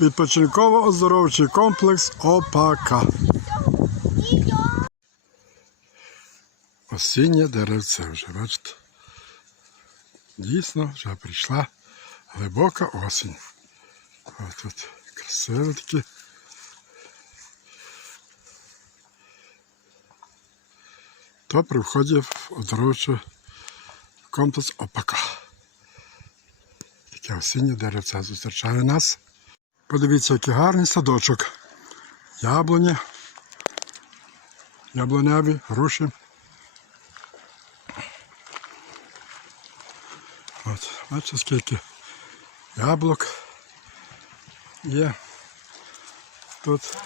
Відпочинково-оздоровчий комплекс ОПК. Осіннє деревце вже, бачите. Дійсно, вже прийшла глибока осінь. Ось тут красиві такі. То при вході в оздоровчий комплекс ОПК. Таке осіннє деревце зустрічає нас. Подивіться, який гарний садочок. Яблуні, яблуневі, груші. От, бачите, скільки яблук є тут.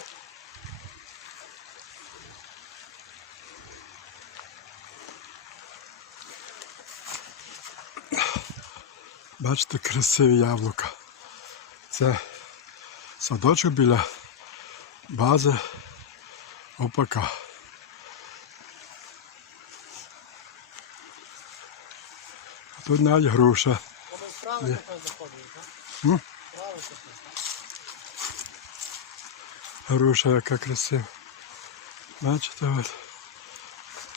Бачите, красиві яблука. Це садочок біля бази ОПК. Тут навіть груша. М? Груша яка красива. Бачите, от.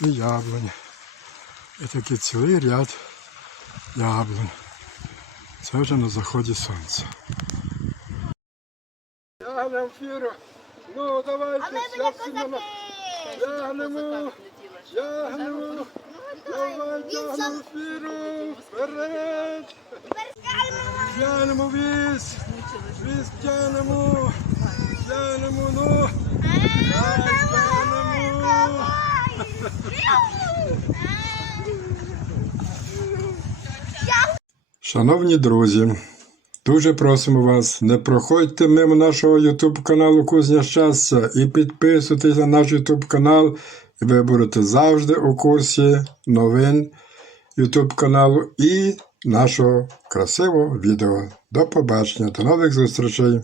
І яблуні. І такий цілий ряд яблунь. Це вже на заході сонця. Тягнемо фіру. Ну, давайте, А ми біля козаки. Тягнемо, тягнемо. Давай, тягнемо фіру. Вперед. Тягнемо віз. Віз тягнемо. Тягнемо, ну. Тягнемо. Шановні друзі, дуже просимо вас, не проходьте мимо нашого YouTube каналу Кузня Щастя і підписуйтесь на наш YouTube канал, і ви будете завжди у курсі новин YouTube каналу і нашого красивого відео. До побачення, до нових зустрічей!